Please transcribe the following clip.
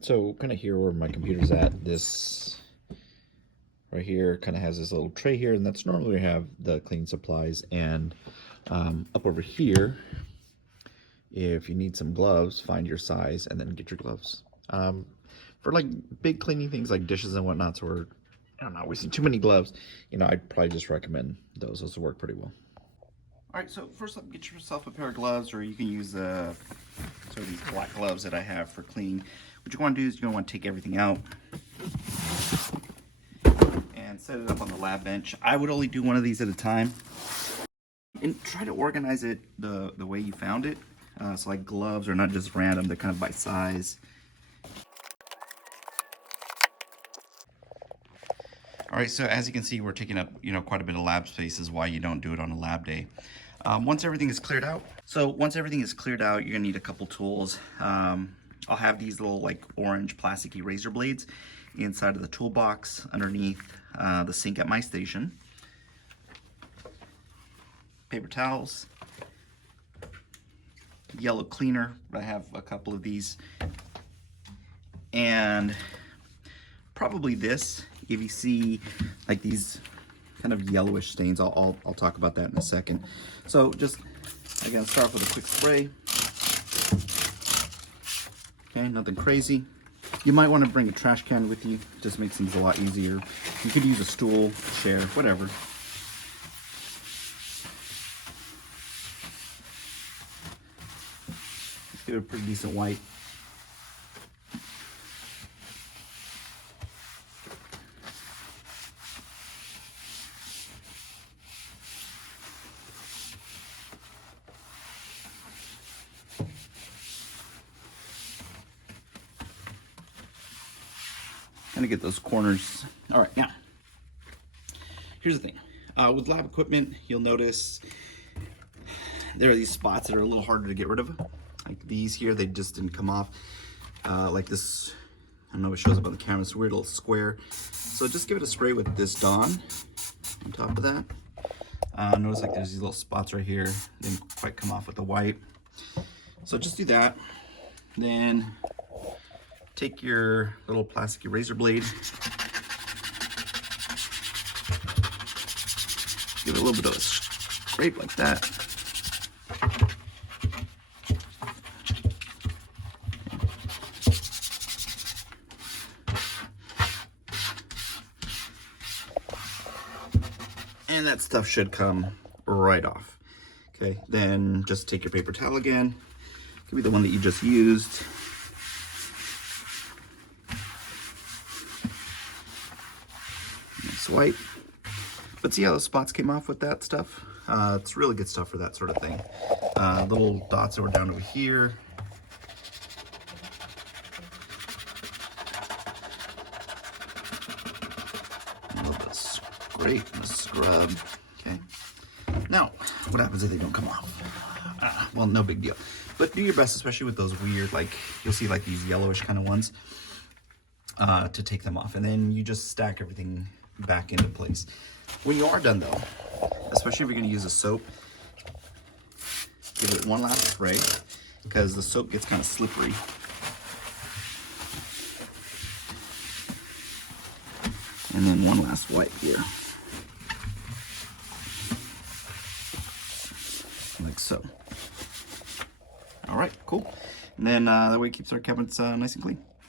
So kind of here where my computer's at, this right here kind of has this little tray here, and that's normally where we have the cleaning supplies. And up over here, if you need some gloves, find your size and then get your gloves. For like big cleaning things like dishes and whatnot, so we're not wasting too many gloves, I'd probably just recommend those. Those will work pretty well. All right, so first up, get yourself a pair of gloves, or you can use sort of these black gloves that I have for cleaning. What you want to do is you're going to want to take everything out and set it up on the lab bench. I would only do one of these at a time, and try to organize it the way you found it. So like gloves are not just random, they're kind of by size. All right, so as you can see, we're taking up quite a bit of lab space, is why you don't do it on a lab day. Once everything is cleared out, you're gonna need a couple tools. I'll have these little like orange plasticky razor blades inside of the toolbox underneath the sink at my station. Paper towels, yellow cleaner. I have a couple of these, and probably this. If you see like these kind of yellowish stains, I'll talk about that in a second. So just again, start off with a quick spray. Okay, nothing crazy. You might want to bring a trash can with you, just makes things a lot easier. You could use a stool, chair, whatever. Let's give it a pretty decent wipe. Kind of get those corners. All right, now, here's the thing. With lab equipment, you'll notice there are these spots that are a little harder to get rid of. Like these here, they just didn't come off. Like this, I don't know if it shows up on the camera, this weird little square. So just give it a spray with this Dawn on top of that. Notice like there's these little spots right here. Didn't quite come off with the white. So just do that. Then take your little plastic razor blade, give it a little bit of a scrape like that. And that stuff should come right off. Okay, then just take your paper towel again. Could be the one that you just used. Wipe. But see how those spots came off with that stuff? It's really good stuff for that sort of thing. Little dots that were down over here. A little bit of scrape and a scrub. Okay. Now, what happens if they don't come off? Well, no big deal. But do your best, especially with those weird, like, you'll see like these yellowish kind of ones, to take them off. And then you just stack everything back into place. When you are done though, especially if you're going to use a soap, give it one last spray, because the soap gets kind of slippery. And then one last wipe here, like so. All right, cool. And then that way it keeps our cabinets nice and clean.